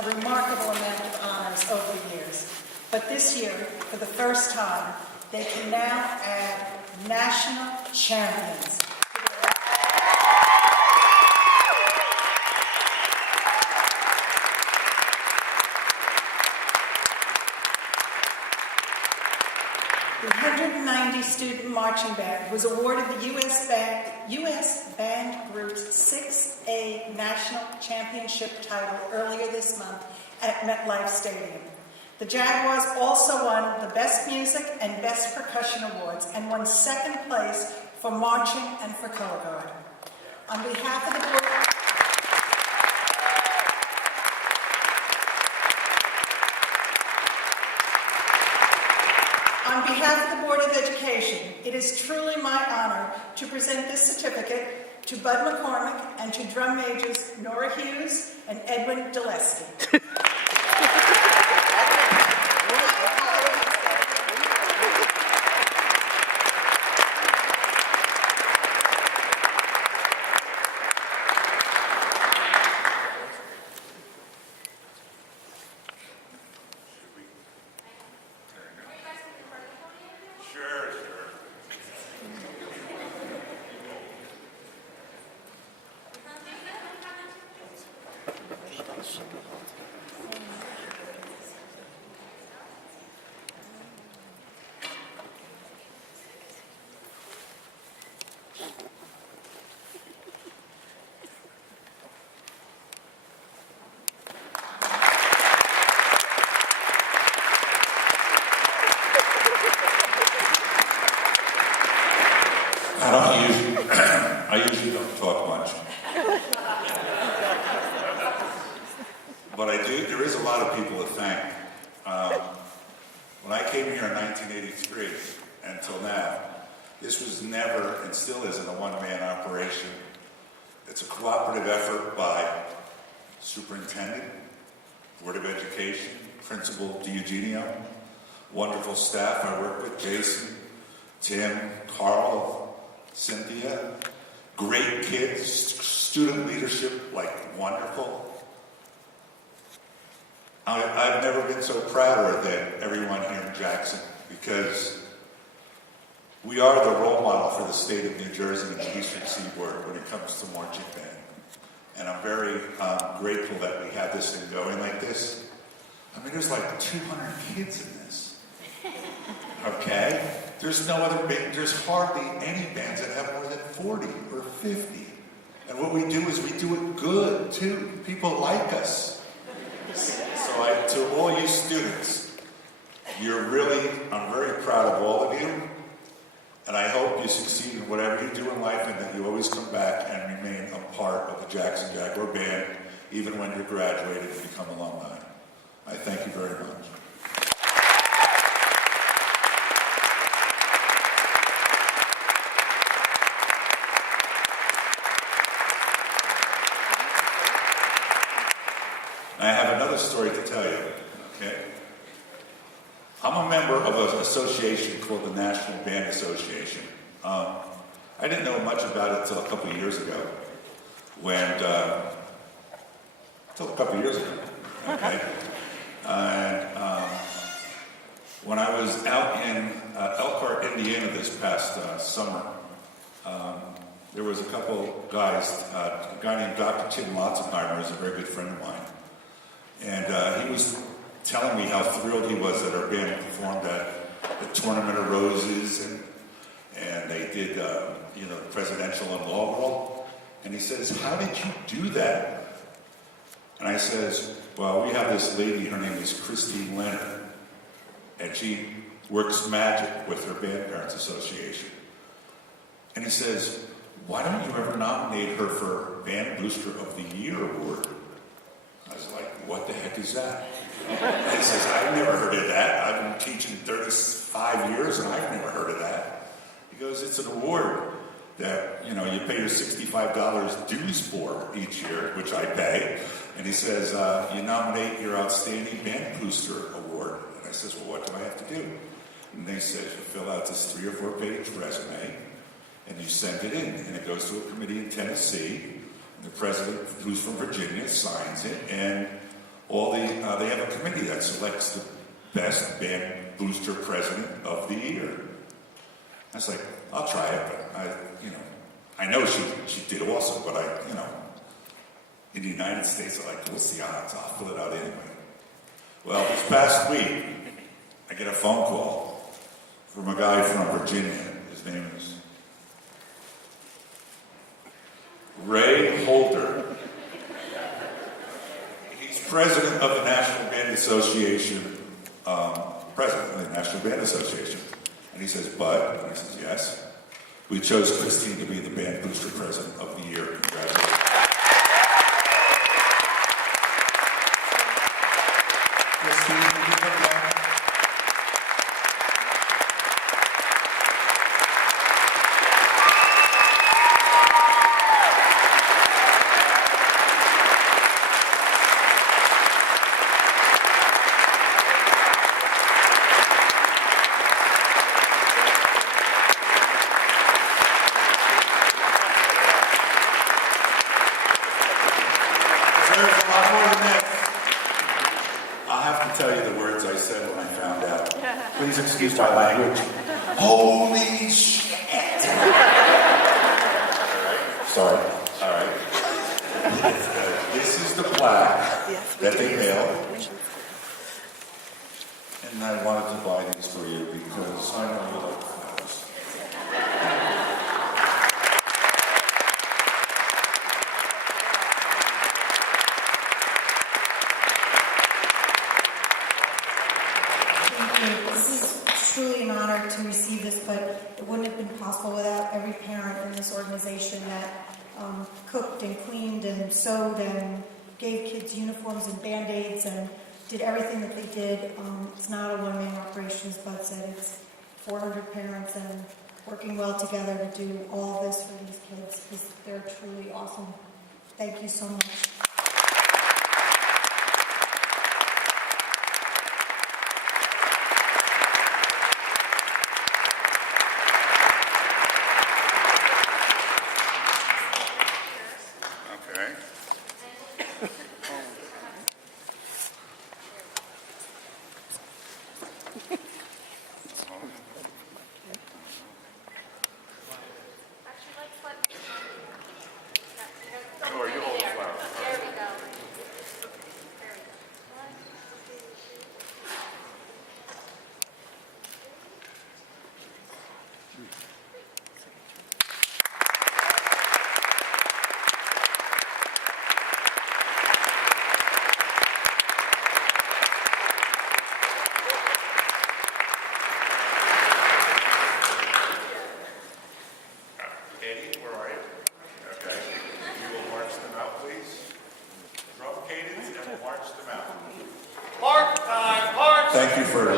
a remarkable amount of honors over the years. But this year, for the first time, they can now add national champions. The 190-student marching band was awarded the U.S. Band Group's 6A National Championship title earlier this month at MetLife Stadium. The Jaguars also won the Best Music and Best Percussion Awards and won second place for marching and for color guard. On behalf of the board, On behalf of the Board of Education, it is truly my honor to present this certificate to Bud McCormick and to drum majors Nora Hughes and Edwin Dulesky. I usually don't talk much. But I do, there is a lot of people to thank. When I came here in 1983 until now, this was never, and still isn't, a one-man operation. It's a cooperative effort by Superintendent, Board of Education, Principal DiEugenio, wonderful staff I work with, Jason, Tim, Carl, Cynthia, great kids, student leadership, like wonderful. I've never been so prouder than everyone here in Jackson, because we are the role model for the state of New Jersey and the Eastern Seaboard when it comes to marching band. And I'm very grateful that we have this thing going like this. I mean, there's like 200 kids in this. Okay? There's no other band, there's hardly any bands that have more than 40 or 50. And what we do is we do it good, too. People like us. So to all you students, I'm very proud of all of you. And I hope you succeed in whatever you do in life and that you always come back and remain a part of the Jackson Jaguar Band, even when you're graduated and become alumni. I thank you very much. I have another story to tell you, okay? I'm a member of an association called the National Band Association. I didn't know much about it until a couple of years ago, okay? And when I was out in Elkhart, Indiana this past summer, there was a couple guys, a guy named Dr. Tim Lotzenheimer is a very good friend of mine. And he was telling me how thrilled he was that our band performed at the Tournament of Roses, and they did, the presidential inaugural. And he says, "How did you do that?" And I says, "Well, we have this lady, her name is Christine Leonard, and she works magic with her Band Parents Association." And he says, "Why don't you ever nominate her for Band Booster of the Year award?" I was like, "What the heck is that?" And he says, "I've never heard of that. I've been teaching 35 years and I've never heard of that." He goes, "It's an award that, you pay your $65 dues for each year," which I pay. And he says, "You nominate your Outstanding Band Booster Award." And I says, "Well, what do I have to do?" And they said, "You fill out this 3 or 4 page resume and you send it in. And it goes to a committee in Tennessee. The president, who's from Virginia, signs it, and they have a committee that selects the best band booster president of the year. I was like, I'll try it, but I know she did awesome, but in the United States, I'm like, what's the odds? I'll fill it out anyway. Well, this past week, I get a phone call from a guy from Virginia. His name is Ray Holder. He's president of the National Band Association, And he says, Bud, and I says, yes. We chose Christine to be the band booster president of the year. Congratulations. Christine, can you come down? There's a lot more than that. I'll have to tell you the words I said when I found out. Please excuse my language. Holy shit! Sorry. All right. This is the plaque that they mailed. And I wanted to buy these for you because I know you like flowers. This is truly an honor to receive this, but it wouldn't have been possible without every parent in this organization that cooked and cleaned and sewed and gave kids uniforms and Band-Aids and did everything that they did. It's not a one-man operation, as Bud said. It's 400 parents and working well together to do all of this for these kids because they're truly awesome. Thank you so much. Okay. Or you hold the flower. There we go. Eddie, where are you? Okay. You will march them out, please. Drum cadence and we'll march them out. March time, march! Thank you for